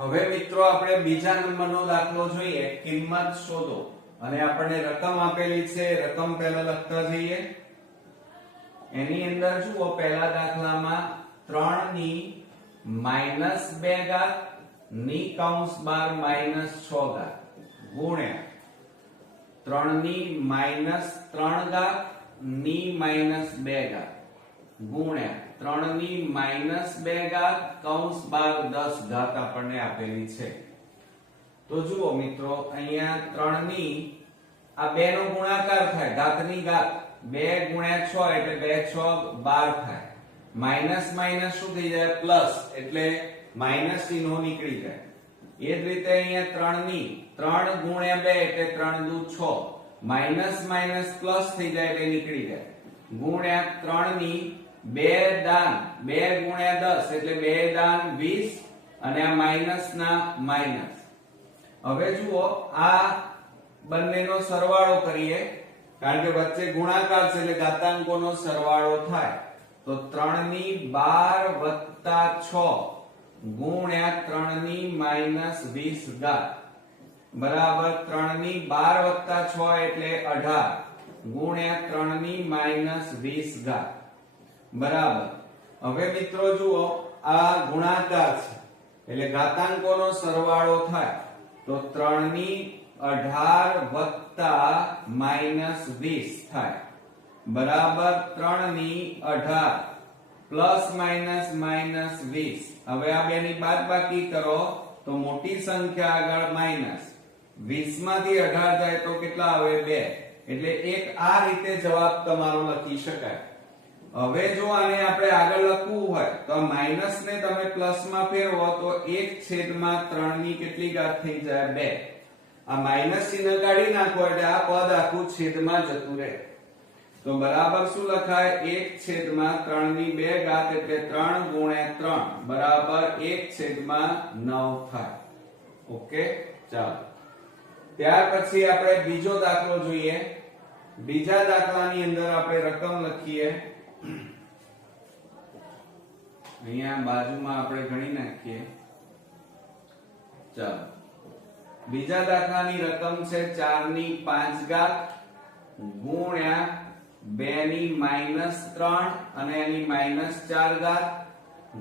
હવે મિત્રો આપણે બીજા નંબરનો દાખલો જોઈએ કિંમત શોધો અને આપણને રકમ આપેલી છે રકમ પહેલા લખતા જઈએ એની અંદર જુઓ પહેલા દાખલામાં 3 ની -2 ઘાત ની કૌંસ બાર -6 ઘાત ગુણ્યા 3 ની -3 ઘાત ની -2 ઘાત ગુણ્યા 3 ની -2 ઘાત કૌંસ બાર 10 ઘાત આપણને આપેલી છે તો જુઓ મિત્રો અહીંયા 3 ની આ બે નો ગુણાકાર થાય ઘાતની ઘાત 2 ગુણ્યા 6 એટલે 2 6 12 થાય માઈનસ માઈનસ શું થઈ જાય પ્લસ એટલે માઈનસ ચિહ્નો નીકળી જાય એ જ રીતે અહીંયા 3 ની 3 ગુણ્યા 2 એટલે 3 દુ 6 માઈનસ માઈનસ પ્લસ થઈ જાય એટલે નીકળી જાય ગુણ્યા 3 ની 2 દાન 2 ગુણ્યા 10 એટલે 2 દાન 20 અને આ માઈનસ ના માઈનસ હવે જુઓ આ બંનેનો સરવાળો કરીએ કારણ કે વચ્ચે ગુણાકાર છે એટલે ઘાતાંકોનો સરવાળો થાય તો 3 ની 12 વત્તા 6 ગુણ્યા 3 ની -20 ઘાત બરાબર 3 ની 12 વત્તા 6 એટલે 18 ગુણ્યા 3 ની -20 ઘાત બરાબર હવે મિત્રો જુઓ આ ગુણાકાર છે એટલે ઘાતાંકોનો સરવાળો થાય તો 3 ની 18 વત્તા -20 થાય બરાબર 3 ની 18 પ્લસ માઈનસ માઈનસ 20 હવે આ બેની બાદબાકી કરો તો મોટી સંખ્યા આગળ માઈનસ 20 માંથી 18 જાય તો કેટલા આવે 2 એટલે એક આ રીતે જવાબ તમારો લખી શકાય હવે જો આને આપણે આગળ લખવું હોય તો માઈનસ ને તમે પ્લસ માં ફેરવો તો 1/3 ની કેટલી ઘાત થઈ જાય 2 આ માઈનસ ચિહ્ન કાઢી નાખો એટલે આ પદ આખું છેદમાં જતું રહે તો બરાબર શું લખાય 1/3 ની 2 ઘાત એટલે 3 ગુણ્યા 3 બરાબર 1/9 થાય ઓકે ચાલો ત્યાર પછી આપણે બીજો દાખલો જોઈએ બીજા દાખલાની અંદર આપણે રકમ લખીએ અહીંયા બાજુમાં આપણે ગણી નાખીએ ચાલો બીજા દાખલાની રકમ છે 4 ની 5 ઘાત ગુણ્યા 2 ની -3 અને એની -4 ઘાત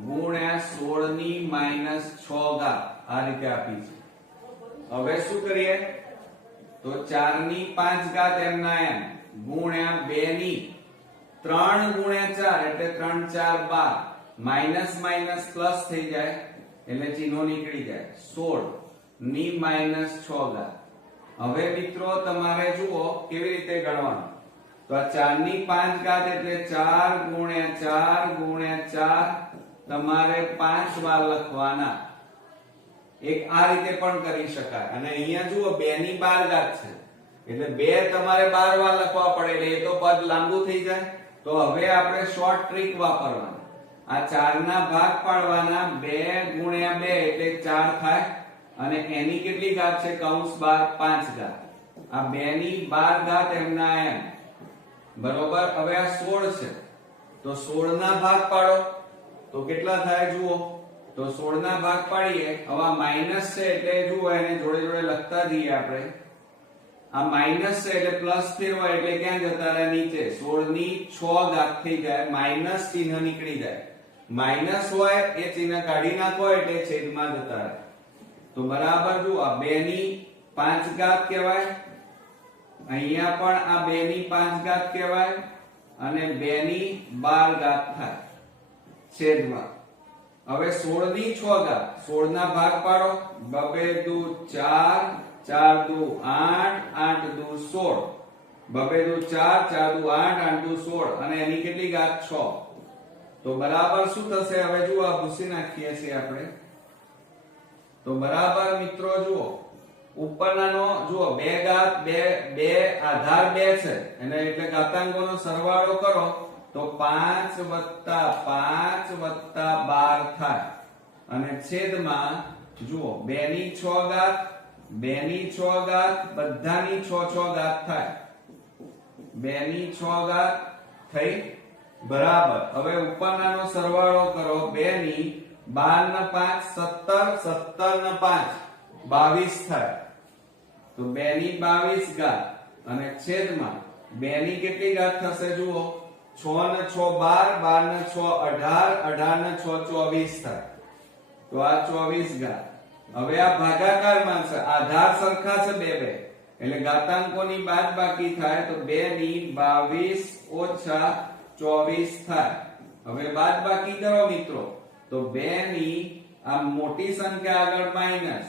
ગુણ્યા 16 ની -6 ઘાત આ રીતે આપી છે હવે શું કરીએ તો 4 ની 5 ઘાત એમના એમ ગુણ્યા 2 ની 3 ગુણ્યા 4 એટલે 3 4 12 માઈનસ માઈનસ પ્લસ થઈ જાય એટલે ચિહ્નો નીકળી જાય 16 ની -6 ઘાત હવે મિત્રો તમારે જુઓ કેવી રીતે ગણવાનું તો આ 4 ની 5 ઘાત એટલે 4 ગુણ્યા 4 ગુણ્યા 4 તમારે 5 વાર લખવાના એક આ રીતે પણ કરી શકાય અને અહીંયા જુઓ 2 ની 12 ઘાત છે એટલે 2 તમારે 12 વાર લખવા પડે એટલે એ તો પદ લાંબુ થઈ જાય તો હવે આપણે શોર્ટ ટ્રીક વાપરવાની આ 4 ના ભાગ પાડવાના 2 ગુણ્યા 2 એટલે 4 થાય અને એની કેટલી ઘાત છે કૌંસ બાર 5 ઘાત આ 2 ની 12 ઘાત એમના એમ બરોબર હવે આ 16 છે તો 16 ના ભાગ પાડો તો કેટલા થાય જુઓ તો 16 ના ભાગ પાડીએ હવે આ માઈનસ છે એટલે જુઓ એને જોડે જોડે લખતા જઈએ આપણે આ માઈનસ છે એટલે પ્લસ ફેરવાય એટલે ક્યાં જતા રહે નીચે 16 ની 6 ઘાત થઈ જાય માઈનસ ચિહ્ન નીકળી જાય માઈનસ હોય એ ચિહ્ન કાઢી નાખો એટલે છેદમાં જતા રહે તો બરાબર જો આ 2 ની 5 ઘાત કહેવાય અહીંયા પણ આ 2 ની 5 ઘાત કહેવાય અને 2 ની 12 ઘાત થાય છેદમાં હવે 16 ની 6 ઘાત 16 ના ભાગ પાડો 2 દુ 4 4 દુ 8 8 દુ 16 2 દુ 4 4 દુ 8 8 દુ 16 અને એની કેટલી ઘાત 6 તો બરાબર શું થશે હવે જુઓ આ ભૂસી નાખીએ છીએ આપણે તો બરાબર મિત્રો જુઓ ઉપરનાનો જુઓ 2 ઘાત 2 આધાર 2 છે અને એટલે ઘાતાંકોનો સરવાળો કરો તો 5 વત્તા 5 વત્તા 12 થાય અને છેદમાં જુઓ 2 ની 6 ઘાત 2 ની 6 ઘાત બધાની 6 ઘાત થાય 2 ની 6 ઘાત થઈ બરાબર હવે ઉપરનાનો સરવાળો કરો 2 ની 12 ને 5 17, 17 ને 5 22 થાય. તો 2 ની 22 ઘાત અને છેદમાં 2 ની કેટલી ઘાત થશે જુઓ, 6 ને 6 12, 12 ને 6 18, 18 ને 6 24 થાય. તો આ 24 ઘાત. હવે આ ભાગાકારમાં છે, આધાર સરખા છે બે બે, એટલે ઘાતાંકોની બાદબાકી થાય તો 2 ની 22 ઓછા 24 થાય. હવે બાદબાકી કરો મિત્રો, તો 2 ની આ મોટી સંખ્યા આગળ માઈનસ,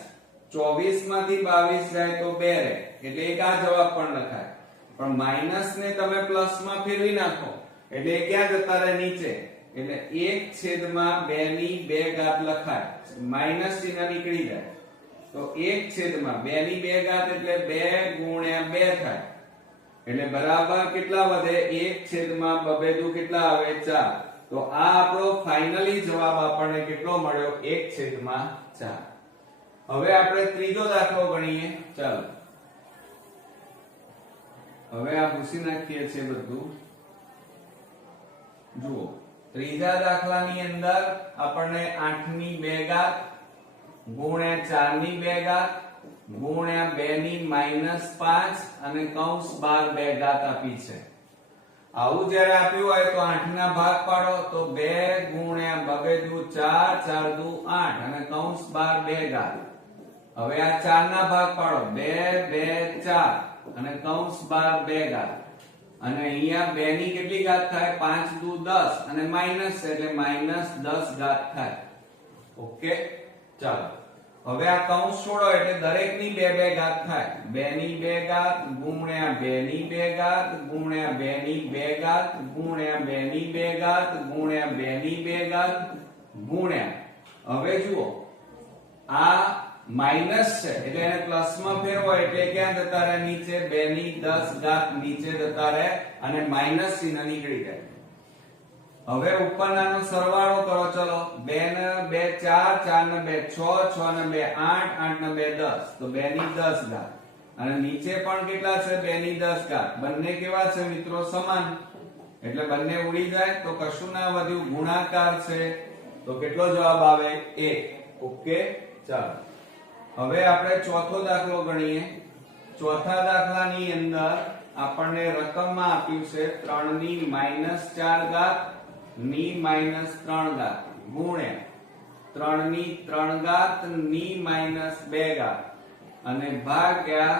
24 માંથી 22 જાય તો 2 રહે, એટલે એક આ જવાબ પણ લખાય. પણ માઈનસ ને તમે પ્લસ માં ફેરવી નાખો એટલે એ ક્યાં જતા રહે, નીચે, એટલે 1/2 ની 2 ઘાત લખાય, માઈનસ ચિહ્ન નીકળી જાય. તો 1/2 ની 2 ઘાત એટલે 2 ગુણ્યા 2 થાય, એટલે બરાબર કેટલા વધે, 1/2 કેટલા આવે, 4. તો આ આપણો ફાઇનલી જવાબ આપણને કેટલો મળ્યો, 1/4. હવે આપણે ત્રીજો દાખલો ગણીએ. ચાલો હવે આ ભૂસી નાખીએ છીએ બધું. જુઓ, ત્રીજા દાખલાની અંદર આપણને 8 ની 2 ઘાત ગુણ્યા 4 ની 2 ઘાત ગુણ્યા 2 ની -5 અને કૌંસ 12 2 ઘાત આપી છે. આવું જ્યારે આપ્યું હોય તો 8 ના ભાગ પાડો, તો 2 ગુણ્યા 2 દુ 4, 4 દુ 8 અને કૌંસ 12 2 ઘાત. હવે આ 4 ના ભાગ પાડો, 2 2 4 અને કૌંસ 12 2 ઘાત. અને અહીંયા 2 ની કેટલી ઘાત થાય, 5 દુ 10 અને માઈનસ એટલે -10 ઘાત થાય. ઓકે, ચાલો હવે આ કૌંસ છોડો એટલે દરેકની 2 2 ઘાત થાય. 2 ની 2 ઘાત ગુણ્યા 2 ની 2 ઘાત ગુણ્યા 2 ની 2 ઘાત ગુણ્યા 2 ની 2 ઘાત ગુણ્યા 2 ની 2 ઘાત ગુણ્યા, હવે જુઓ આ માઈનસ છે એટલે એને પ્લસ માં ફેરવો એટલે ક્યાં જતા રહે, નીચે, 2 ની 10 ઘાત નીચે જતા રહે અને માઈનસ ચિહ્ન નીકળી જાય. હવે ઉપરનાનો સરવાળો કરો. ચલો, 2 ને 2 4, 4 ને 2 6, 6 ને 2 8, 8 ને 2 10, તો 2 ની 10 ઘાત. અને નીચે પણ કેટલા છે, 2 ની 10 ઘાત. બંને કેવા છે મિત્રો, સમાન, એટલે બંને ઉડી જાય તો કશું ના વધ્યું, ગુણાકાર છે. તો કેટલો જવાબ આવે, 1. ઓકે, ચાલો હવે આપણે ચોથો દાખલો ગણીએ. ચોથા દાખલાની અંદર આપણને રકમમાં આપ્યું છે 3 ની -4 ઘાત ની -3 ઘાત ગુણ્યા 3 ની 3 ઘાત ની -2 ઘાત અને ભાગ્યા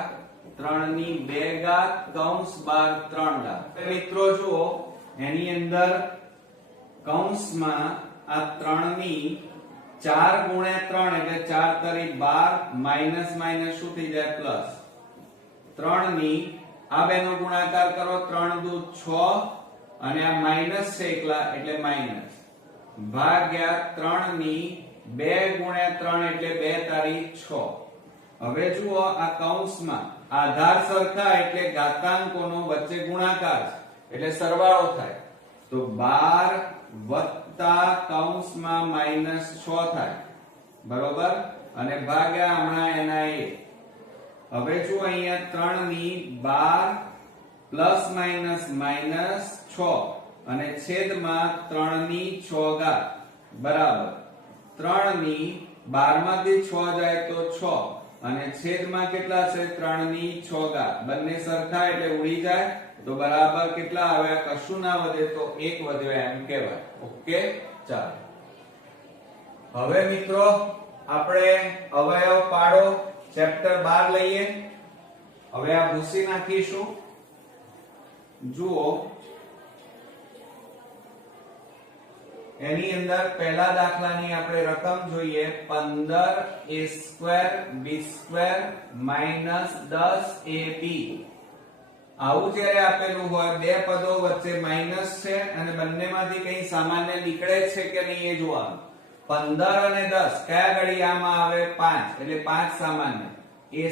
3 ની 2 ઘાત કૌંસ 12 3 ઘાત. મિત્રો જુઓ, એની અંદર કૌંસમાં આ 3 ની 4 ગુણ્યા 3 એટલે 4 તરી 12 માઈનસ માઈનસ શું થઈ જાય, પ્લસ. 3 ની આ બેનો ગુણાકાર કરો, 3 દુ 6 અને આ માઈનસ છે એકલા એટલે માઈનસ ભાગ્યા 3 ની 2 ગુણ્યા 3 એટલે 2 તારી 6. હવે જુઓ, આ કૌંસમાં આધાર સરખા એટલે ઘાતાંકોનો વચ્ચે ગુણાકાર છે એટલે સરવાળો થાય. તો 12 વત્તા કૌંસમાં -6 થાય, બરોબર, અને ભાગ્યા હમણાં એના 1. હવે જો અહીંયા 3 ની 12 પ્લસ માઈનસ -6 અને છેદમાં 3 ની 6 ઘાત બરાબર 3 ની 12 માંથી 6 જાય તો 6 અને છેદમાં કેટલા છે, 3 ની 6 ઘાત. બંને સરખા એટલે ઉડી જાય તો બરાબર કેટલા આવ્યા, કશું ના વધે તો 1 વધ્યો એમ કહેવાય. ઓકે, ચાલો હવે મિત્રો આપણે અવયવ પાડો ચેપ્ટર 12 લઈએ. હવે આ ભૂસી નાખીશું. જુઓ, એની અંદર પહેલા દાખલાની આપણે રકમ જોઈએ, 15a² b² -10ab. આવું જ્યારે આપેલું હોય, બે પદો વચ્ચે માઈનસ છે અને બંનેમાંથી કઈ સામાન્ય નીકળે છે કે નહીં એ જોવાનું. 15 અને 10 કયા ઘડિયામાં આવે, 5 એટલે 5 સામાન્ય. a²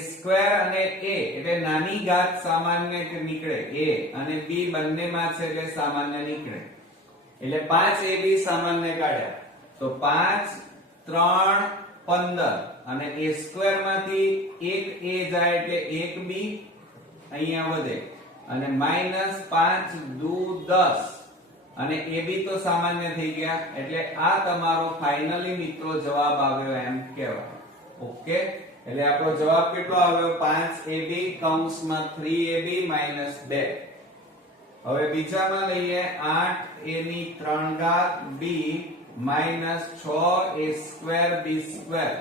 અને a એટલે નાની ઘાત સામાન્ય નીકળે, a અને b બંનેમાં છે એટલે સામાન્ય નીકળે. એટલે 5ab સામાન્ય કાઢ્યા તો 5 3 15 અને a² માંથી 1 a જાય એટલે 1b અહીંયા વધે અને -5 દુ 10 અને AB તો સામાન્ય થઈ ગયા, એટલે આ તમારો ફાઇનલી મિત્રો જવાબ આવ્યો એમ કહેવાય. ઓકે, એટલે આપણો જવાબ કેટલો આવ્યો? 5AB કૌંસમાં 3AB માઈનસ 2. હવે બીજામાં લઈએ 8A ની 3 ઘાત B minus 6A square B square.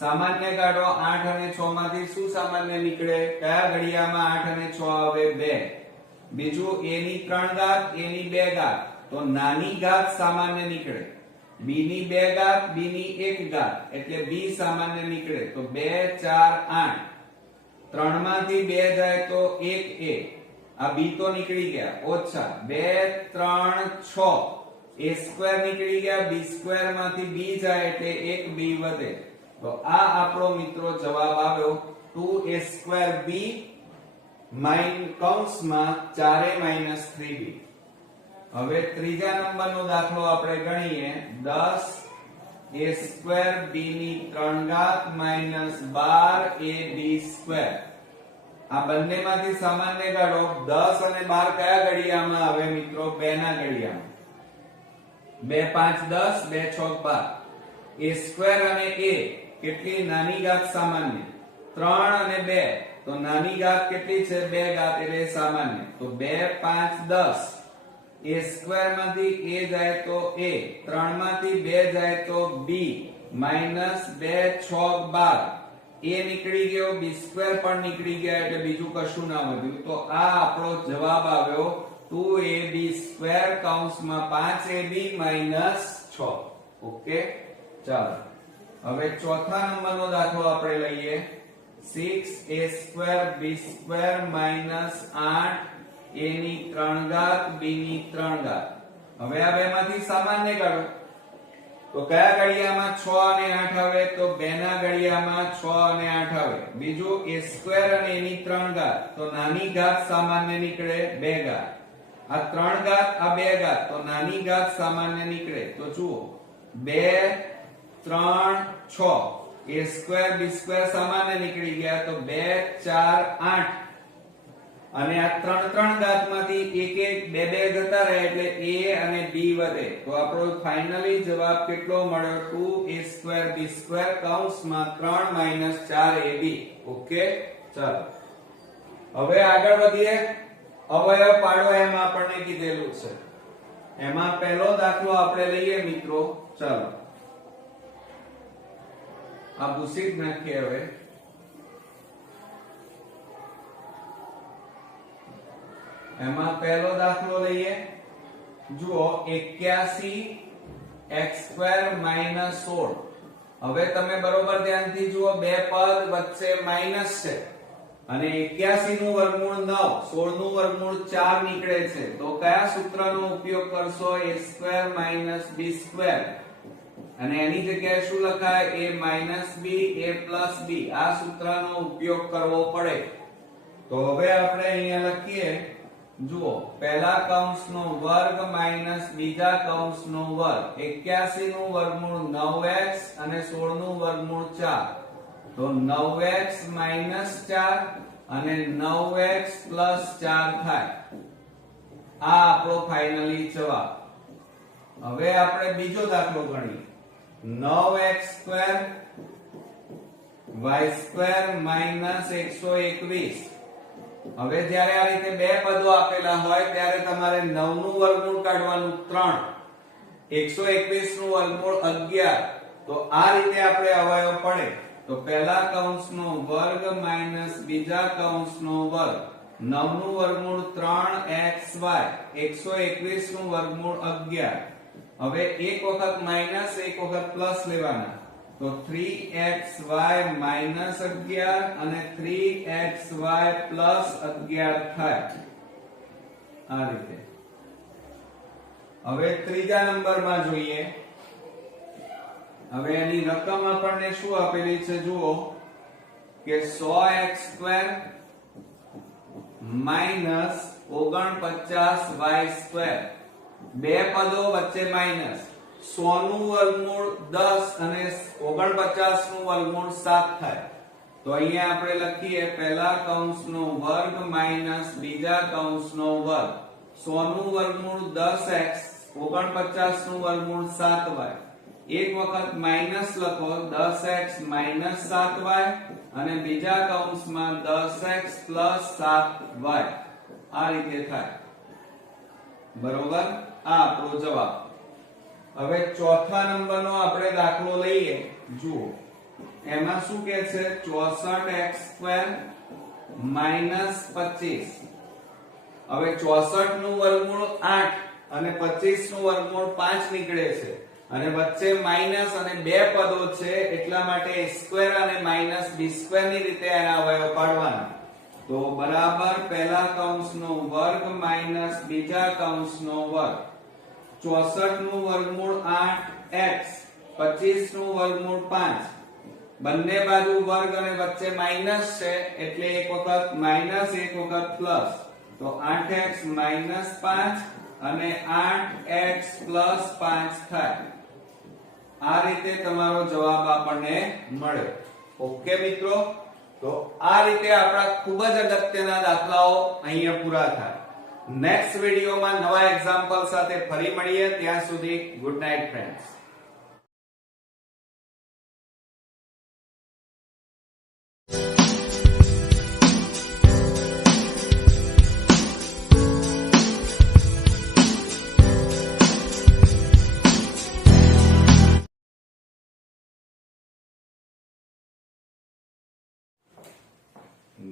સામાન્ય કાઢો. 8 અને 6 માંથી શું સામાન્ય નીકળે? કયા ઘડિયામાં 8 અને 6 આવે? 2. બીજું A ની 3 ઘાત A ની 2 ઘાત, તો નાની ઘાત સામાન્ય નીકળે. B ની 2 ઘાત B ની 1 ઘાત, એટલે B સામાન્ય નીકળે. તો 2 4 8. 3 માંથી 2 જાય તો 1A, આ B તો નીકળી ગયા. ઓછા 2 3 6 A સ્ક્વેર નીકળી ગયા. B સ્ક્વેર માંથી B જાય એટલે 1B વધે. તો આ આપણો મિત્રો જવાબ આવ્યો 2A સ્ક્વેર B કૌંસમાં 4A માઈનસ 3B. હવે ત્રીજા નંબરનો દાખલો આપણે ગણીએ. 10A સ્ક્વેર B ની 3 ઘાત માઈનસ 12AB સ્ક્વેર. આ બંનેમાંથી સામાન્ય કાઢો. 10 અને 12 કયા ઘડિયામાં આવે મિત્રો? 2 ના ઘડિયામાં. 2 5 10 2 6 12. A સ્ક્વેર અને A કેટલી નાની ઘાત સામાન્ય? 3 અને 2, તો નાની ઘાત કેટલી છે? 2 ઘાત, એટલે સામાન્ય. તો 2 5 10. A સ્ક્વેર માંથી A જાય તો A, 3 માંથી 2 જાય તો B માઈનસ 2 6 12. A નીકળી ગયો, B સ્ક્વેર પણ નીકળી ગયા, એટલે બીજું કશું ના વધ્યું. તો આ આપણો જવાબ આવ્યો 2AB સ્ક્વેર કૌંસમાં 5AB માઈનસ 6. ઓકે, ચાલો હવે ચોથા નંબરનો દાખલો આપણે લઈએ. 6A square B square minus 8A ની 3 ઘાત B ની 3 ઘાત. હવે આ બેમાંથી સામાન્ય કાઢો. તો કયા ઘડિયામાં 6 અને 8 આવે? તો 2 ના ઘડિયામાં 6 અને 8 આવે. બીજું A સ્ક્વેર અને A ની 3 ઘાત, તો નાની ઘાત સામાન્ય નીકળે 2 ઘાત. આ 3 ઘાત આ 2 ઘાત, તો નાની ઘાત સામાન્ય નીકળે. તો જુઓ 2 3 6. A સ્ક્વેર B સ્ક્વેર સામાન્ય નીકળી ગયા, તો 2 4 8. અને આ 3 3 ઘાતમાંથી 1 1 2 2 જતા રહે, એટલે A અને B વધે. તો આપણો ફાઇનલી જવાબ કેટલો મળ્યો? 2A સ્ક્વેર B સ્ક્વેર કૌંસમાં 3 માઈનસ 4AB. ઓકે, ચાલો હવે આગળ વધીએ. અવયવ પાડો એમ આપણને કીધેલું છે. એમાં પહેલો દાખલો આપણે લઈએ મિત્રો. ચાલો આ ભૂસી જ નાખીએ. હવે એમાં પહેલો દાખલો લઈએ. જુઓ 81x² માઈનસ 16. હવે તમે બરોબર ધ્યાનથી જુઓ, બે પદ વચ્ચે માઈનસ છે અને 81 નું વર્ગમૂળ 9, 16 નું વર્ગમૂળ 4 નીકળે છે. તો કયા સૂત્રનો ઉપયોગ કરશો? a² - b². અને એની જગ્યાએ શું લખાય? a - b a + b. આ સૂત્રનો ઉપયોગ કરવો પડે. તો હવે આપણે અહીંયા લખીએ. જુઓ, પહેલા કૌંસનો વર્ગ માઈનસ બીજા કૌંસનો વર્ગ. 81 નું વર્ગમૂળ 9x અને 16 નું વર્ગમૂળ 4. તો 9x - 4 અને 9x + 4 થાય. આ આપણો ફાઇનલી જવાબ. હવે આપણે બીજો દાખલો ગણીએ. 9x² y² - 121. હવે જ્યારે આ રીતે બે પદો આપેલા હોય ત્યારે તમારે 9 નું વર્ગમૂળ કાઢવાનું 3, 121 નું વર્ગમૂળ 11. તો આ રીતે આપણે અવયવ પડે. તો પહેલા કૌંસનો વર્ગ માઈનસ બીજા કૌંસનો વર્ગ. 9 નું વર્ગમૂળ 3xy, 121 નું વર્ગમૂળ 11. હવે એક વખત માઈનસ એક વખત પ્લસ લેવાના. તો 3xy - 11 અને 3xy + 11 થાય. આ રીતે. હવે ત્રીજા નંબરમાં જોઈએ. હવે એની રકમ આપણને શું આપેલી છે? જુઓ કે 100x² - 49y². બે પદો વચ્ચે માઈનસ. 100 નું વર્ગમૂળ 10 અને 49 નું વર્ગમૂળ 7 થાય. તો અહીંયા આપણે લખીએ પહેલા કૌંસનો વર્ગ માઈનસ બીજા કૌંસનો વર્ગ. 100 નું વર્ગમૂળ 10x, 49 નું વર્ગમૂળ 7y. એક વખત માઈનસ લખો 10x - 7y અને બીજા કૌંસમાં 10x + 7y. આ રીતે થાય. બરોબર? આ આપણો જવાબ. હવે ચોથા નંબરનો આપણે દાખલો લઈએ. જુઓ એમાં શું કહે છે? 64x² - 25. હવે 64 નું વર્ગમૂળ 8 અને 25 નું વર્ગમૂળ 5 નીકળે છે અને વચ્ચે માઈનસ અને બે પદો છે, એટલા માટે a² અને -b² ની રીતે એના અવયવ પાડવાના. તો બરાબર પહેલા કૌંસનો વર્ગ માઈનસ બીજા કૌંસનો વર્ગ. 64 નું વર્ગમૂળ 8x, 25 નું વર્ગમૂળ 5. બંને બાજુ વર્ગ અને વચ્ચે માઈનસ છે, એટલે એક વખત માઈનસ એક વખત પ્લસ. તો 8x - 5 અને 8x + 5 થાય. આ રીતે તમારો જવાબ આપણને મળ્યો. ઓકે મિત્રો, તો આ રીતે આપણા ખૂબ જ અગત્યના દાખલાઓ અહીંયા પૂરા થાય. નેક્સ્ટ વિડિયોમાં નવા એક્ઝામ્પલ સાથે ફરી મળીએ. ત્યાં સુધી good night friends.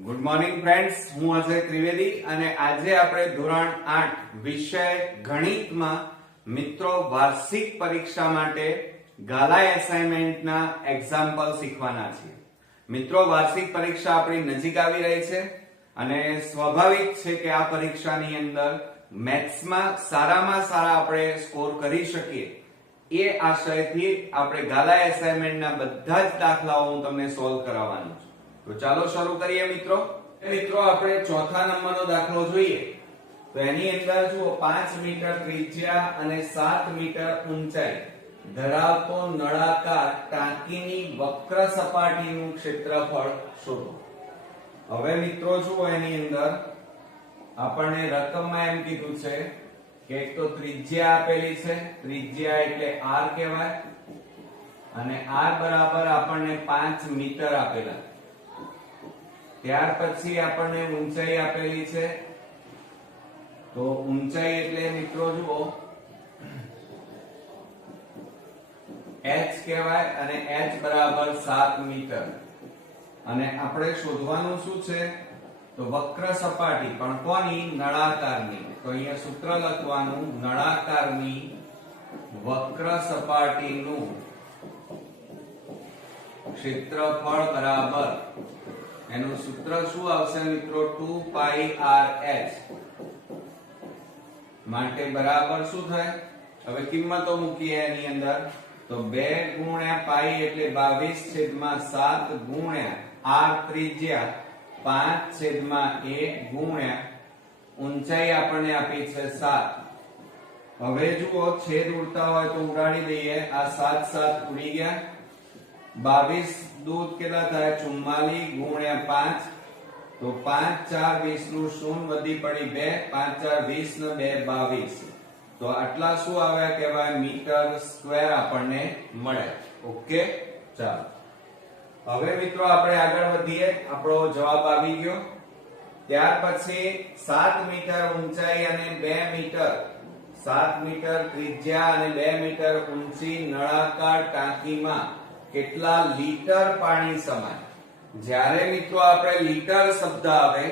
Good morning friends, હું અજય ત્રિવેદી અને આજે આપણે ધોરણ 8 વિષય ગણિતમાં મિત્રો વાર્ષિક પરીક્ષા માટે ગાલા એસાઇનમેન્ટના એક્ઝામ્પલ શીખવાના છીએ. મિત્રો વાર્ષિક પરીક્ષા આપણી નજીક આવી રહી છે અને સ્વાભાવિક છે કે આ પરીક્ષાની અંદર મેથ્સમાં સારામાં સારા આપણે સ્કોર કરી શકીએ એ આશયથી આપણે ગાલા એસાઇનમેન્ટના બધા જ દાખલાઓ હું તમને સોલ્વ કરાવવાનો છું. તો ચાલો શરૂ કરીએ મિત્રો. મિત્રો આપણે ચોથા નંબરનો દાખલો જોઈએ. તો એની અંદર જુઓ 5 મીટર ત્રિજ્યા અને 7 મીટર ઊંચાઈ ધરાવતો નળાકાર ટાંકીની વક્ર સપાટીનું ક્ષેત્રફળ શોધો. હવે મિત્રો જુઓ એની અંદર આપણને રકમમાં એમ કીધું છે કે એક તો ત્રિજ્યા આપેલી છે, ત્રિજ્યા એટલે r કહેવાય, અને r બરાબર આપણને 5 મીટર આપેલા. ત્યાર પછી આપણને ઊંચાઈ આપેલી છે, તો ઊંચાઈ એટલે મિત્રો જુઓ h કહેવાય અને h બરાબર 7 મીટર. અને આપણે શોધવાનું શું છે? તો વક્ર સપાટી, પણ કોની? નળાકારની. તો અહીંયા સૂત્ર લખવાનું, નળાકારની વક્ર સપાટીનું ક્ષેત્રફળ બરાબર, એનું સૂત્ર શું આવશે મિત્રો? 2πrh. માટે બરાબર શું થાય? હવે કિંમતો મૂકીએ એની અંદર. તો 2 ગુણ્યા પાઈ એટલે 22/7 ગુણ્યા r ત્રિજ્યા 5/1 ગુણ્યા ઊંચાઈ આપણને આપી છે 7. હવે જુઓ છેદ ઉડતા હોય તો ઉડાડી દઈએ. આ 7 7 ઉડી ગયા. 22 દૂધ કેટલા થાય? 44 ગુણ્યા 5. તો 5 4 20 નું શૂન્ય વધી પડી 2. 5 4 20 ને 2 22. તો આટલા શું આવ્યા કહેવાય? મીટર સ્ક્વેર આપણને મળે. ઓકે, ચાલો હવે મિત્રો આપણે આગળ વધીએ. આપણો જવાબ આવી ગયો. ત્યાર પછી 7 મીટર ઊંચાઈ અને 2 મીટર, 7 મીટર ત્રિજ્યા અને 2 મીટર ઊંચી નળાકાર ટાંકીમાં કેટલા લીટર પાણી સમાય? જ્યારે મિત્રો આપણે લીટર શબ્દ આવે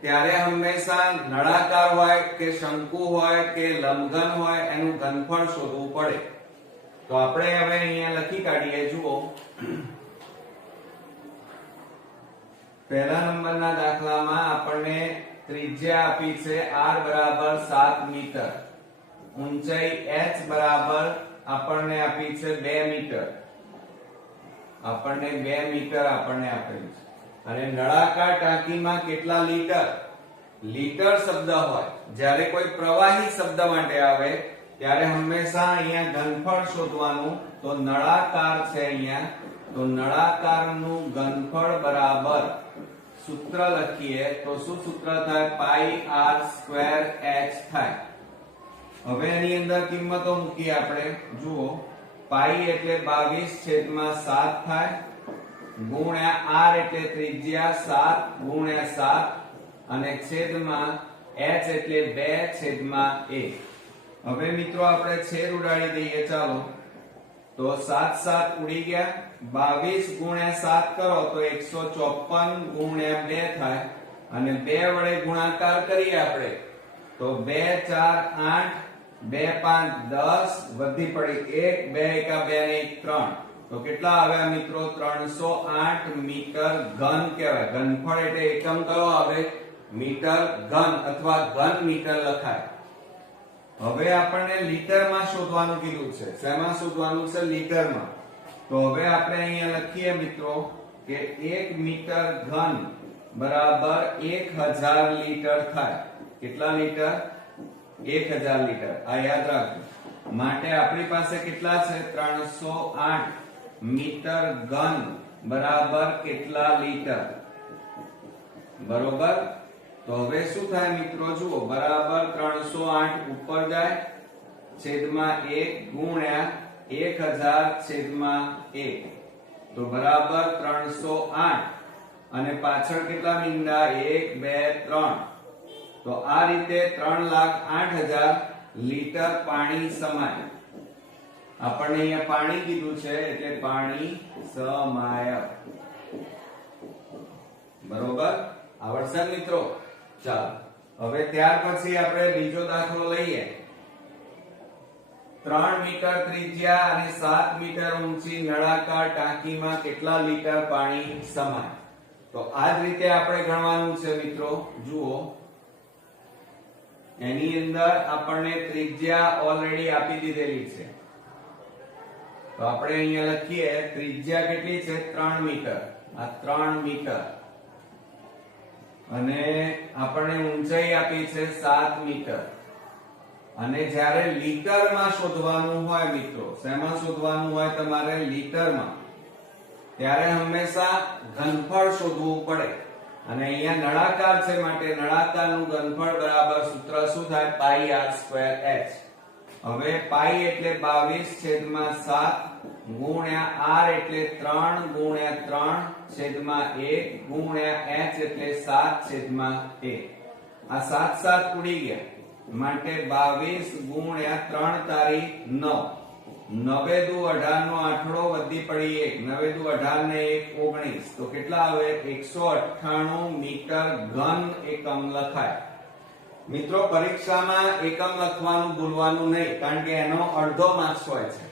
ત્યારે હંમેશા નળાકાર હોય કે શંકુ હોય કે લંબઘન હોય એનું ઘનફળ શોધવું પડે. તો આપણે હવે અહીંયા લખી કાઢીએ. જુઓ પહેલા નંબરના દાખલામાં આપણને ત્રિજ્યા આપી છે r બરાબર 7 મીટર, ઊંચાઈ h બરાબર આપણને આપી છે 2 મીટર. આપણને 2 મીટર આપણને આપેલું છે. અને નળાકાર ટાંકીમાં કેટલા લીટર? લીટર શબ્દ હોય જ્યારે કોઈ પ્રવાહી શબ્દ માટે આવે ત્યારે હંમેશા અહીંયા ઘનફળ શોધવાનું. તો નળાકાર છે અહીંયા, તો નળાકારનું ઘનફળ બરાબર સૂત્ર લખીએ તો શું સૂત્ર થાય? પાઈ આર સ્ક્વેર એચ થાય. હવે એની અંદર કિંમતો મૂકીએ આપણે. જુઓ, પાઈ એટલે 22/7 થાય, ગુણ્યા આર એટલે ત્રિજ્યા 7/7 અને છેદમાં એચ એટલે 2/1. હવે મિત્રો આપણે છેદ ઉડાડી દઈએ. ચાલો, તો 7 7 ઉડી ગયા. 22 ગુણ્યા 7 કરો તો 154 ગુણ્યા 2 થાય અને 2 વડે ગુણાકાર કરીએ આપણે તો 2 4 8 2 5 10 વધી પડી 1 2 એકા 2 ને 1 3. તો કેટલા આવ્યા મિત્રો? 308 મીટર ઘન કહેવાય. ઘનફળ એટલે એકમ કયો આવે? મીટર ઘન અથવા ઘન મીટર લખાય. હવે આપણને લીટરમાં શોધવાનું કીધું છે. શેમાં શોધવાનું છે? લીટરમાં. તો હવે આપણે અહીંયા લખીએ મિત્રો કે 1 મીટર ઘન બરાબર 1000 લીટર થાય. કેટલા લીટર? 1000 લીટર. આ યાદ રાખજો. માટે આપણી પાસે કેટલા છે? 308 મીટર ઘન બરાબર કેટલા લીટર? બરોબર. તો હવે શું થાય મિત્રો? જુઓ, બરાબર 308 ઉપર જાય છેદમાં 1 ગુણ્યા 1000/1 તો બરાબર 308 અને પાછળ કેટલા મીંડા? 1 2 3. તો આ રીતે 3,08,000 લીટર પાણી સમાય. આપણને અહીંયા પાણી કીધું છે એટલે પાણી સમાય. બરોબર, આવડશે મિત્રો? ચાલો, હવે ત્યાર પછી આપણે બીજો દાખલો લઈએ. 3 મીટર ત્રિજ્યા અને 7 મીટર ઊંચી નળાકાર ટાંકીમાં કેટલા લીટર પાણી સમાય? તો આ જ રીતે આપણે ગણવાનું છે મિત્રો. જુઓ, એની અંદર આપણને ત્રિજ્યા ઓલરેડી આપી દીધેલી છે. તો આપણે અહીંયા લખીએ ત્રિજ્યા કેટલી છે? 3 મીટર. આ 3 મીટર અને આપણને ઊંચાઈ આપી છે 7 મીટર. અને જ્યારે લીટરમાં શોધવાનું હોય મિત્રો, શેમાં શોધવાનું હોય તમારે? લીટરમાં. ત્યારે હંમેશા ઘનફળ શોધવું પડે. અને અહીંયા નળાકાર છે માટે નળાકારનું ઘનફળ બરાબર સૂત્ર શું થાય? પાઈ આર સ્ક્વેર એચ. હવે પાઈ એટલે 22/7 ગુણ્યા આર એટલે 3 ગુણ્યા 3/1 ગુણ્યા એચ એટલે 7/1. આ 7 7 ઉડી ગયા માટે 22 ગુણ્યા 3 તારીખ 9. 9 દુ 18 નો આઠડો વધી પડી 1. 9 દુ 18 ને 1 19. તો કેટલા આવે? 198 મીટર ઘન એકમ લખાય. મિત્રો, પરીક્ષામાં એકમ લખવાનું ભૂલવાનું નહીં, કારણ કે એનો અડધો માર્ક્સ હોય છે.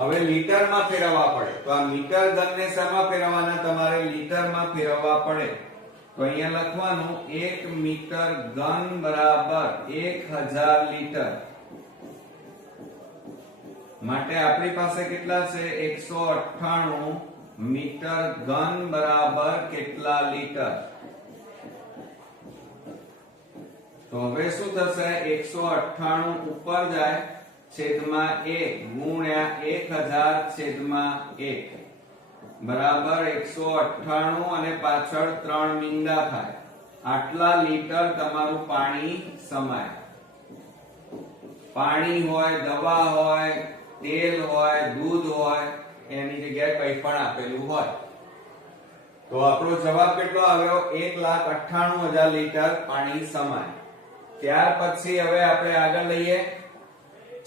હવે લીટરમાં ફેરવવા પડે. તો આ મીટર ઘનને શેમાં ફેરવવાના? તમારે લીટરમાં ફેરવવા પડે. તો અહીંયા લખવાનું 1 મીટર ઘન બરાબર 1000 લીટર. માટે આપણી પાસે કેટલા છે? 198 મીટર ઘન બરાબર કેટલા લીટર? તો હવે શું થશે? 198 ઉપર જાય છેદમાં 1 ગુણ્યા 1000/1 બરાબર 198 અને પાછળ 3 મીંડા થાય. આટલા લીટર તમારું પાણી સમાય. પાણી હોય, દવા હોય, તેલ હોય, દૂધ હોય, એની જગ્યાએ કંઈ પણ આપેલું હોય. તો આપણો જવાબ કેટલો આવ્યો? 1,98,000 લીટર પાણી સમાય. ત્યાર પછી હવે આપણે આગળ લઈએ.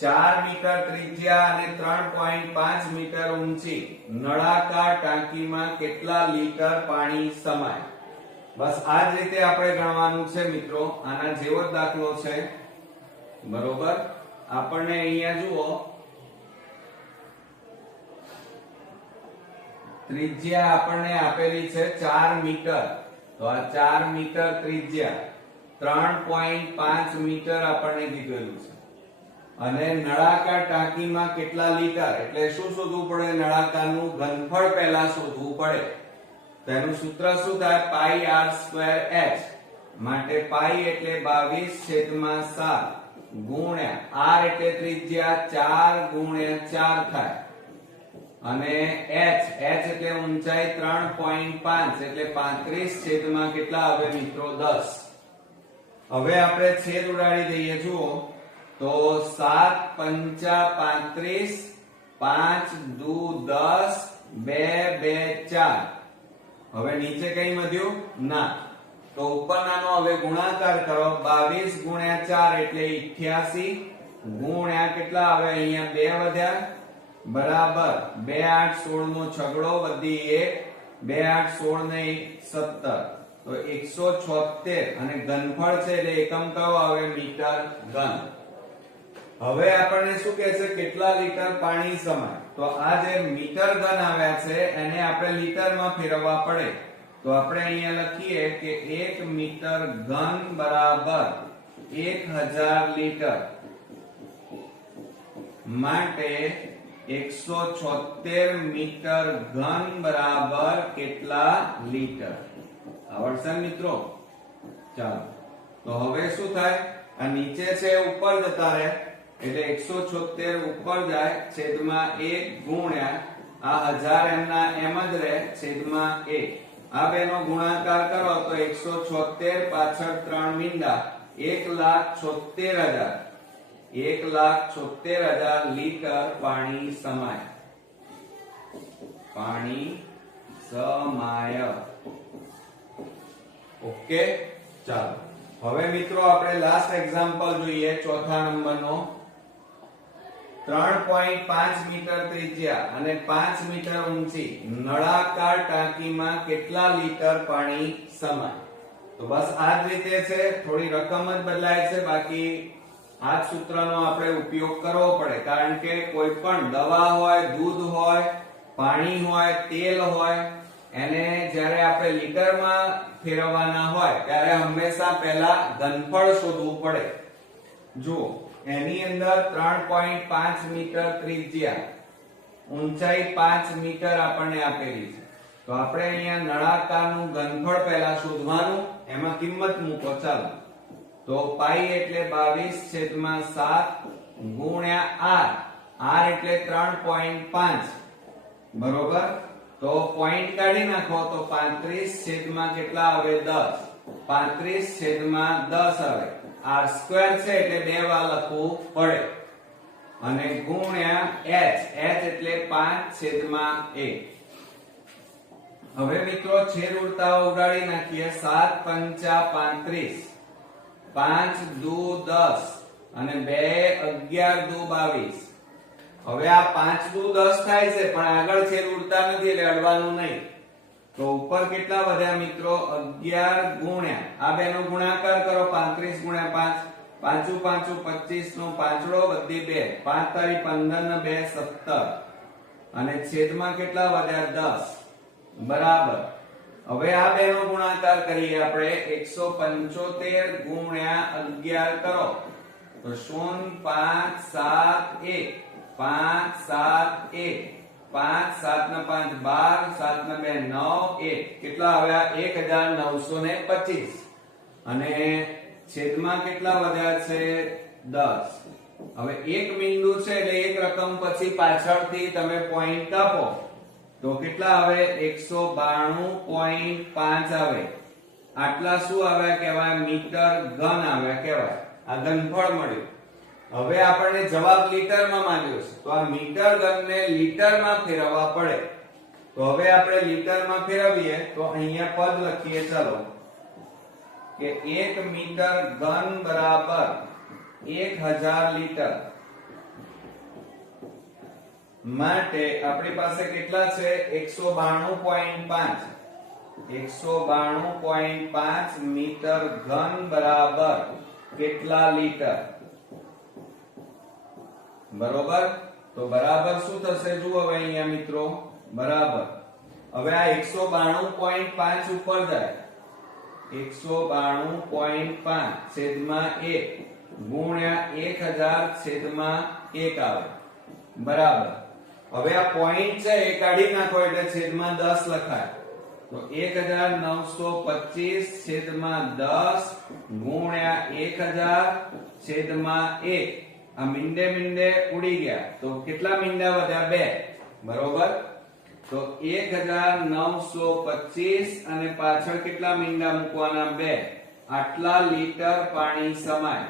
4 મીટર ત્રિજ્યા અને 3.5 મીટર ઊંચી નળાકાર ટાંકીમાં કેટલા લીટર પાણી સમાય? બસ આ જ રીતે આપણે ગણવાનું છે મિત્રો. આના જેવો જ દાખલો છે. બરોબર. આપણને અહીંયા જુઓ, ત્રિજ્યા આપણને આપેલી છે 4 મીટર. તો આ 4 મીટર ત્રિજ્યા, 3.5 મીટર આપણને કીધેલું છે. અને નળાકાર ટાંકીમાં કેટલા લીટર? એટલે શું શોધવું પડે? નળાકારનું ઘનફળ પહેલા શોધવું પડે. તેનું સૂત્ર શું થાય? પાઈ આર સ્ક્વેર એચ. માટે પાઈ એટલે 22/7 ગુણ્યા આર એટલે ત્રિજ્યા 4 ગુણ્યા 4 થાય. અને h એટલે ઊંચાઈ 3.5 એટલે 35 છેદમાં કેટલા આવે મિત્રો 10. હવે આપણે છેદ ઉડાડી દઈએ. જુઓ તો 7 પંચા 35, 5 દુ 10, 2 2 4. હવે નીચે કઈ વધ્યું ના, તો ઉપરનાનો હવે ગુણાકાર કરો. 22 ગુણ્યા 4 એટલે 88 ગુણ્યા કેટલા આવે અહીંયા 2 વધ્યા બરાબર 2 8 16 નો છગડો વધી 1 2 8 16 ને 17 તો 176 અને ઘનફળ છે એટલે એકમ કયો આવે મીટર ઘન. હવે આપણને શું કહે છે કેટલા લીટર પાણી સમાય. તો આ જે મીટર ઘન આવ્યા છે એને આપણે લીટરમાં ફેરવવા પડે. તો આપણે અહીંયા લખીએ કે 1 મીટર ઘન બરાબર 1000 લીટર માટે 176 મીટર ઘન બરાબર કેટલા લીટર આવડશે મિત્રો. ચાલો તો હવે શું થાય આ નીચે છે ઉપર જતા રહે એટલે 176 ઉપર જાય છેદમાં 1 ગુણ્યા આ 1000 એમના એમ જ રહે છેદમાં 1. આ બેનો ગુણાકાર કરો તો 176 પાછળ 3 મીંડા 1,76,000 1,76,000 લીટર પાણી સમાય. પાણી સમાય. ઓકે ચાલો હવે મિત્રો આપણે લાસ્ટ એક્ઝામ્પલ જોઈએ ચોથા નંબરનો. 3.5 મીટર ત્રિજ્યા અને 5 મીટર ઊંચી નળાકાર ટાંકીમાં કેટલા લીટર પાણી સમાય. તો બસ આ જ રીતે છે, થોડી રકમ જ બદલાય છે, બાકી આ જ સૂત્રનો આપણે ઉપયોગ કરવો પડે. કારણ કે કોઈ પણ દવા હોય, દૂધ હોય, પાણી હોય, તેલ હોય એને જ્યારે આપણે લીટરમાં ફેરવવાના હોય ત્યારે હંમેશા પહેલા ઘનફળ શોધવું પડે. જુઓ એની અંદર 3.5 મીટર ત્રિજ્યા, ઊંચાઈ 5 મીટર આપણને આપેલી છે. તો આપણે અહીંયા નળાકારનું ઘનફળ પહેલા શોધવાનું, એમાં કિંમત મૂકો. ચાલો તો પાઈ એટલે 22/7 ગુણ્યા r. r એટલે 3.5 બરોબર. તો પોઈન્ટ કાઢી નાખો તો 35 છેદમાં કેટલા આવે 10. 35 છેદમાં 10 આવે. r સ્ક્વેર છે એટલે 2 વાર લખવું પડે અને ગુણ્યા h. h એટલે 5/1. હવે મિત્રો છેદ ઉડતા ઉડાડી નાખીએ. 7 પંચા 35, 5 દુ 10 અને 2 11 દુ 22. હવે આ 5 દુ 10 થાય છે પણ આગળ છેદ ઉડતા નથી એટલે અડવાનું નહીં. તો ઉપર કેટલા વધ્યા મિત્રો 11 ગુણ્યા આ બેનો ગુણાકાર કરો 35 ગુણ્યા 5, 5 25 નો પાંચડો વધી 2, 5 તારી 15 ને 2 17 અને છેદમાં કેટલા વધ્યા 10 બરાબર. હવે આ બેનો ગુણાકાર કરીએ આપણે 175 ગુણ્યા 11 કરો તો 0 5 7 1 5 7 1 5 7 ને 5 12 7 ને 2 9 1 કેટલા આવ્યા 1925 અને છેદમાં કેટલા વધ્યા છે 10. હવે એક બિંદુ છે એટલે એક રકમ પછી પાછળથી તમે પોઈન્ટ કાપો તો કેટલા આવે 192.5 આવે. આટલા શું આવ્યા કહેવાય મીટર ઘન આવ્યા કહેવાય. આ ઘનફળ મળ્યું. હવે આપણને જવાબ લીટરમાં માંગ્યો છે તો આ મીટર ઘનને લીટરમાં ફેરવવા પડે. તો હવે આપણે લીટરમાં ફેરવીએ તો અહીંયા પદ લખીએ. ચાલો કે 1 મીટર ઘન બરાબર 1000 લીટર માટે આપણી પાસે કેટલા છે 192.5. 192.5 મીટર ઘન બરાબર કેટલા લીટર બરોબર. તો બરાબર શું થશે જુઓ હવે અહીંયા મિત્રો બરાબર. હવે આ 192.5 ઉપર જાય 192.5 છેદમાં 1 ગુણ્યા 1000 છેદમાં 1 આવે બરાબર. હવે આ પોઈન્ટ છે એ કાઢી નાખો એટલે છેદમાં 10 લખાય તો 1925 છેદમાં 10 ગુણ્યા 1000 છેદમાં 1. આ મીંડે મીંડે ઉડી ગયા તો કેટલા મીંડા વધ્યા 2. બરોબર. તો 1925 અને પાછળ કેટલા મીંડા મૂકવાના? 2. આટલા લીટર પાણી સમાય.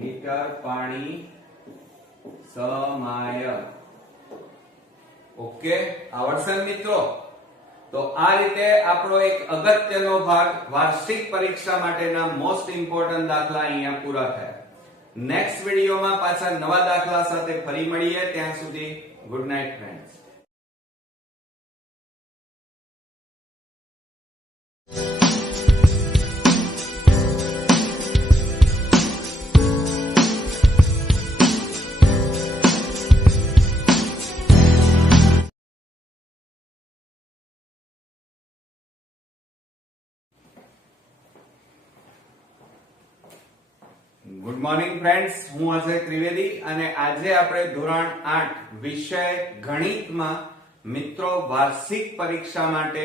લીટર પાણી સમાય. ઓકે, આવડશે ને મિત્રો? તો આ રીતે આપણો એક અગત્યનો ભાગ વાર્ષિક પરીક્ષા માટેના મોસ્ટ ઇમ્પોર્ટન્ટ દાખલા અહીંયા પૂરા થયા. નેક્સ્ટ વિડિયોમાં પાછા નવા દાખલા સાથે ફરી મળીએ. ત્યાં સુધી good night friends. Good morning friends, હું અજય ત્રિવેદી અને આજે આપણે ધોરણ 8 વિષય ગણિતમાં મિત્રો વાર્ષિક પરીક્ષા માટે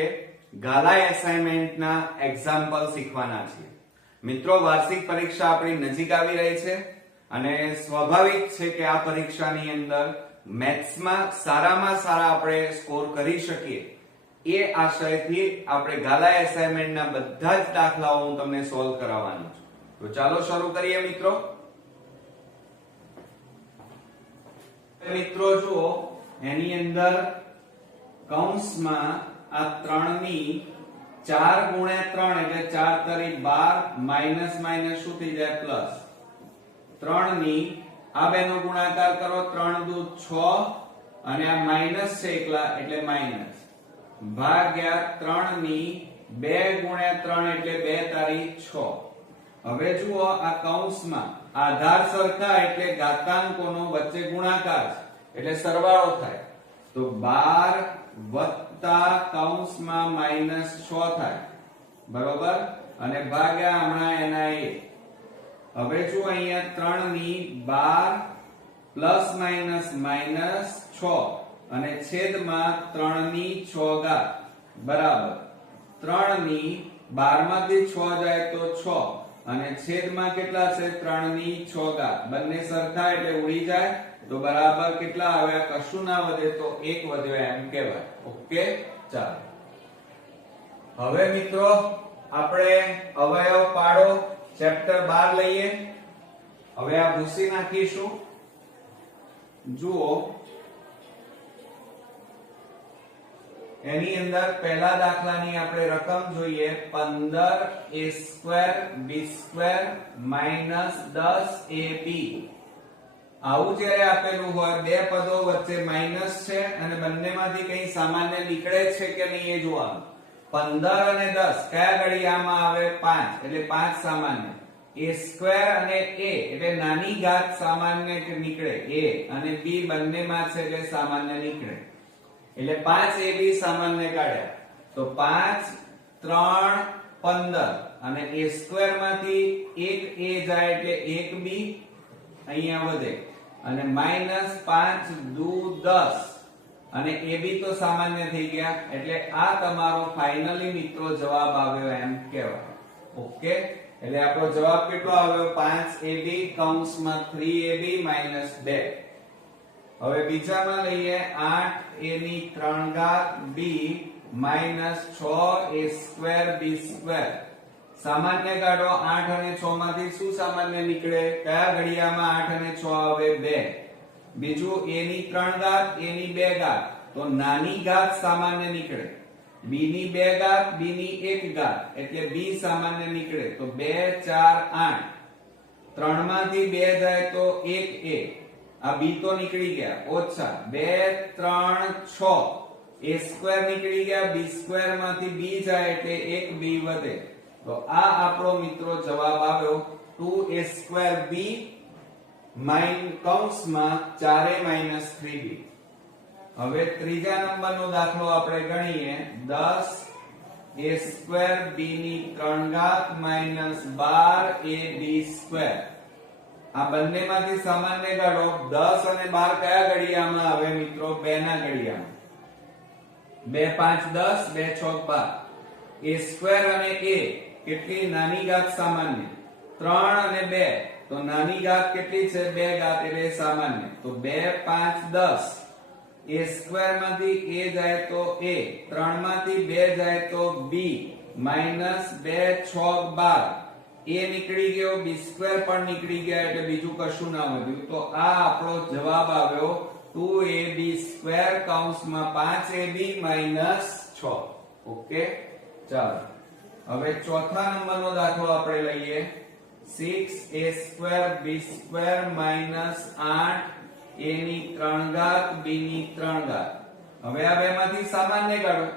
ગાલા એસાઇનમેન્ટના એક્ઝામ્પલ શીખવાના છીએ. મિત્રો, વાર્ષિક પરીક્ષા આપણી નજીક આવી રહી છે અને સ્વાભાવિક છે કે આ પરીક્ષાની અંદર મેથ્સમાં સારામાં સારા આપણે સ્કોર કરી શકીએ એ આશયથી આપણે ગાલા એસાઇનમેન્ટના બધા જ દાખલાઓ હું તમને સોલ્વ કરાવવાનો છું. તો ચાલો શરૂ કરીએ મિત્રો. મિત્રો જુઓ, એની અંદર કૌંસમાં આ 3 ની 4 ગુણ્યા 3 એટલે 4 તરી 12 માઇનસ માઇનસ શું થઈ જાય? પ્લસ. 3 ની આ બેનો ગુણાકાર કરો, 3 દુ 6 અને આ માઇનસ છે એકલા એટલે માઇનસ ભાગ્યા 3 ની 2 ગુણ્યા 3 એટલે 2 તારી 6. હવે જુઓ, આ કૌંસમાં આધાર સરખા એટલે ઘાતાંકોનો વચ્ચે ગુણાકાર છે એટલે સરવાળો થાય. તો 12 વત્તા કૌંસમાં માઈનસ 6 થાય. બરોબર. અને ભાગ્યા હમણાં એના 1. હવે જુઓ, અહીંયા 3 ની 12 પ્લસ માઈનસ માઈનસ 6 અને છેદમાં 3 ની 6 ઘાત બરાબર 3 ની 12 માંથી 6 જાય તો 6 અને છેદમાં કેટલા છે? 3 ની 6 ઘાત. બંને સરખા એટલે ઉડી જાય તો બરાબર કેટલા આવ્યા? કશું ના વધે તો 1 વધ્યો એમ કહેવાય. ઓકે, ચાલો. હવે મિત્રો આપણે અવયવ પાડો ચેપ્ટર 12 લઈએ. હવે આ ભૂસી નાખીશું. જુઓ, એની અંદર પહેલા દાખલાની આપણે રકમ જોઈએ 15a²b² -10ab. આવું જ્યારે આપેલું હોય, બે પદો વચ્ચે માઈનસ છે અને બંનેમાંથી કંઈ સામાન્ય નીકળે છે કે નહીં એ જોવાનું. 15 અને 10 કયા ઘડિયામાં આવે? 5 એટલે 5 સામાન્ય. a² અને a એટલે નાની ઘાત સામાન્ય નીકળે. a અને b બંનેમાં છે એટલે સામાન્ય નીકળે. એટલે 5ab સામાન્ય કાઢ્યા તો 5 3 15 અને a² માંથી 1a જાય એટલે 1b અહીંયા વધે અને -5 દુ 10 અને ab તો સામાન્ય થઈ ગયા એટલે આ તમારો ફાઇનલી મિત્રો જવાબ આવ્યો એમ કહેવાય. ઓકે, એટલે આપણો જવાબ કેટલો આવ્યો? 5ab કૌંસમાં 3ab -2. હવે બીજામાં લઈએ 8a ની 3 ઘાત b -6a²b². સામાન્ય કાઢો. 8 અને 6 માંથી શું સામાન્ય નીકળે? કયા ઘડિયામાં 8 અને 6 આવે? 2. બીજું a ની 3 ઘાત a ની 2 ઘાત તો નાની ઘાત સામાન્ય નીકળે. b ની 2 ઘાત b ની 1 ઘાત એટલે b સામાન્ય નીકળે તો 2 4 8. 3 માંથી 2 જાય તો 1a. આ b તો નીકળી ગયા ઓછા 2 3 6 a² નીકળી ગયા b² માંથી b જાય એટલે 1b વધે તો આ આપણો મિત્રો જવાબ આવ્યો 2a²b કૌંસમાં 4a -3b. હવે ત્રીજા નંબરનો દાખલો આપણે ગણીએ 10a²b ની 3 ઘાત -12ab². આ બંનેમાંથી સામાન્ય કાઢો. 10 અને 12 કયા ઘડિયામાં આવે મિત્રો? 2 ના ઘડિયામાં. 2 5 10 2 6 12. a² અને a કેટલી નાની ઘાત સામાન્ય? 3 અને 2 તો નાની ઘાત કેટલી છે? 2 ઘાત એટલે સામાન્ય તો 2 5 10. a સ્ક્વેર માંથી a જાય તો a, 3 માંથી 2 જાય તો b, માઈનસ 2 6 12, a નીકળી ગયો, b સ્ક્વેર પણ નીકળી ગયા, એટલે બીજું કશું ના વધ્યું. તો આ આપણો જવાબ આવ્યો 2ab સ્ક્વેર કૌંસમાં 5ab માઈનસ 6. ઓકે, ચાલો હવે ચોથા નંબરનો દાખલો આપણે લઈએ. 6a square b square minus 8 a ની 3 ઘાત b ની 3 ઘાત. હવે આ બેમાંથી સામાન્ય કાઢો.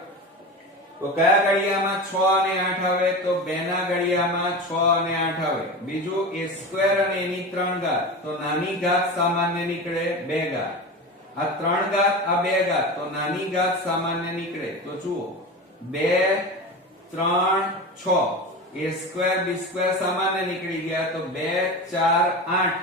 તો કયા ઘડિયામાં 6 અને 8 આવે? તો બેના ઘડિયામાં 6 અને 8 આવે. બીજું a સ્ક્વેર અને a ની 3 ઘાત, તો નાની ઘાત સામાન્ય નીકળે 2 ઘાત. આ 3 ઘાત આ 2 ઘાત, તો નાની ઘાત સામાન્ય નીકળે. તો જુઓ 2 3 6, a સ્ક્વેર b સ્ક્વેર સામાન્ય નીકળી ગયા, તો 2 4 8,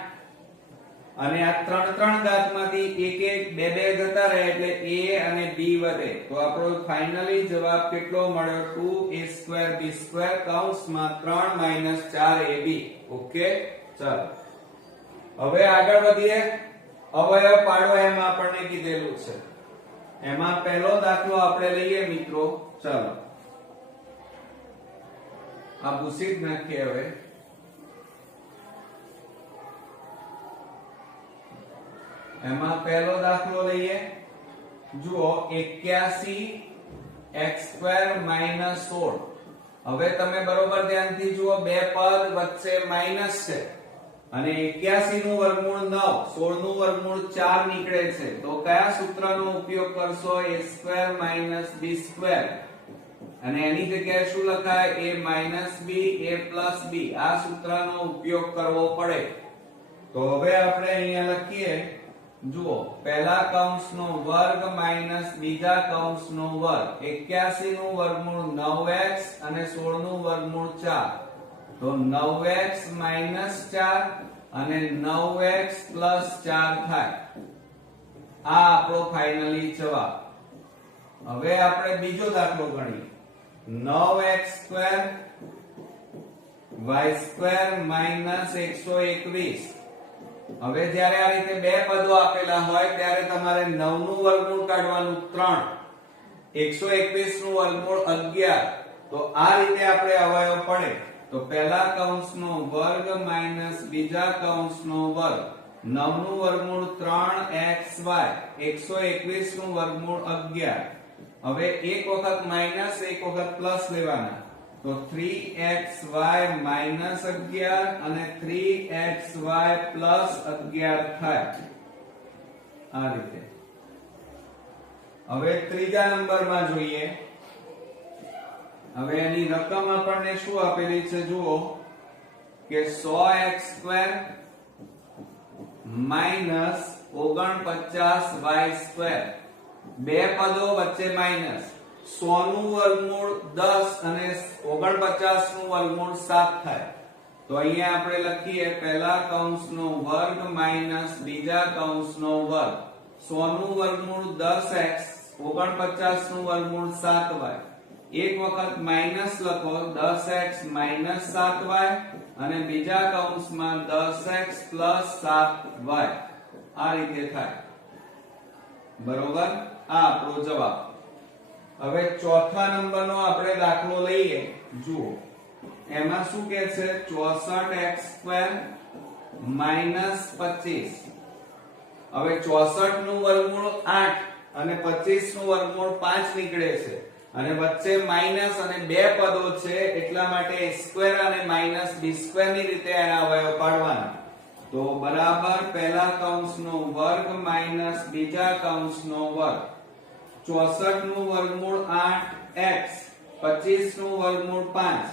અને આ 3 3 ઘાતમાંથી એક એક 2 2 જતા રહે એટલે a અને b વધે. તો આપણો ફાઇનલી જવાબ કેટલો મળ્યો? 2a સ્ક્વેર b સ્ક્વેર કૌંસમાં 3 4ab. ઓકે, ચાલો હવે આગળ વધીએ. અવયવ પાડો એમ આપણને કીધેલું છે. એમાં પહેલો દાખલો આપણે લઈએ મિત્રો. ચાલો આ ભૂસી જ નાખીએ. હવે એમાં પહેલો દાખલો લઈએ. જુઓ 81x² માઈનસ 16. હવે તમે બરોબર ધ્યાનથી જુઓ, બે પદ વચ્ચે માઈનસ છે અને 81 નું વર્ગમૂળ 9, 16 નું વર્ગમૂળ 4 નીકળે છે. તો કયા સૂત્રનો ઉપયોગ કરશો? a² - b². અને એની જગ્યાએ શું લખાય? a - b a + b. આ સૂત્રનો ઉપયોગ કરવો પડે. તો હવે આપણે અહીંયા લખીએ. જુઓ, પહેલા કૌંસનો વર્ગ માઈનસ બીજા કૌંસનો વર્ગ. 81 નું વર્ગમૂળ 9x અને 16 નું વર્ગમૂળ 4. તો 9x - 4 અને 9x + 4 થાય. આ આપણો ફાઇનલી જવાબ. હવે આપણે બીજો દાખલો ગણીએ. 9x² y² - 121. હવે જ્યારે આ રીતે બે પદો આપેલા હોય ત્યારે તમારે 9 નું વર્ગમૂળ કાઢવાનું 3, 121 નું વર્ગમૂળ 11. તો આ રીતે આપણે અવયવ પડે. તો પહેલા કૌંસનો વર્ગ માઈનસ બીજા કૌંસનો વર્ગ. 9 નું વર્ગમૂળ 3xy, 121 નું વર્ગમૂળ 11. હવે એક વખત માઈનસ એક વખત પ્લસ લેવાના. તો 3xy - 11 અને 3xy + 11 થાય. આ રીતે. હવે ત્રીજા નંબરમાં જોઈએ. હવે એની રકમ આપણને શું આપેલી છે? જુઓ કે 100x² - 49y². બે પદો વચ્ચે માઈનસ. 100 નું વર્ગમૂળ 10 અને 49 નું વર્ગમૂળ 7 થાય. તો અહીંયા આપણે લખીએ પહેલા કૌંસનો વર્ગ માઈનસ બીજા કૌંસનો વર્ગ. 100 નું વર્ગમૂળ 10x, 49 નું વર્ગમૂળ 7y. એક વખત માઈનસ લખો, 10x - 7y અને બીજા કૌંસમાં 10x + 7y. આ રીતે થાય. બરોબર, આ આપણો જવાબ. હવે ચોથા નંબરનો આપણે દાખલો લઈએ. જુઓ, એમાં શું કહે છે? 64x² - 25. હવે 64 નું વર્ગમૂળ 8 અને 25 નું વર્ગમૂળ 5 નીકળે છે અને વચ્ચે માઈનસ અને બે પદો છે, એટલા માટે a² અને -b² ની રીતે એના અવયવ પાડવાના. તો બરાબર પહેલા કૌંસનો વર્ગ માઈનસ બીજા કૌંસનો વર્ગ. 64 નું વર્ગમૂળ 8x, 25 નું વર્ગમૂળ 5.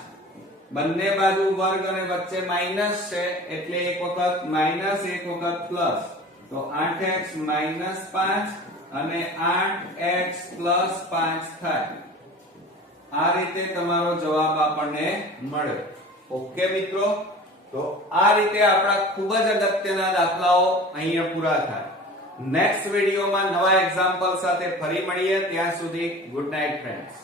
બંને બાજુ વર્ગ અને વચ્ચે માઈનસ છે એટલે એક વખત માઈનસ એક વખત પ્લસ. તો 8x - 5 અને 8x + 5 થાય. આ રીતે તમારો જવાબ આપણને મળે. ઓકે મિત્રો, તો આ રીતે આપણા ખૂબ જ અગત્યના દાખલાઓ અહીંયા પૂરા થાય. નેક્સ્ટ વિડિયોમાં નવા એક્ઝામ્પલ સાથે ફરી મળીએ. ત્યાં સુધી ગુડ નાઇટ ફ્રેન્ડ્સ.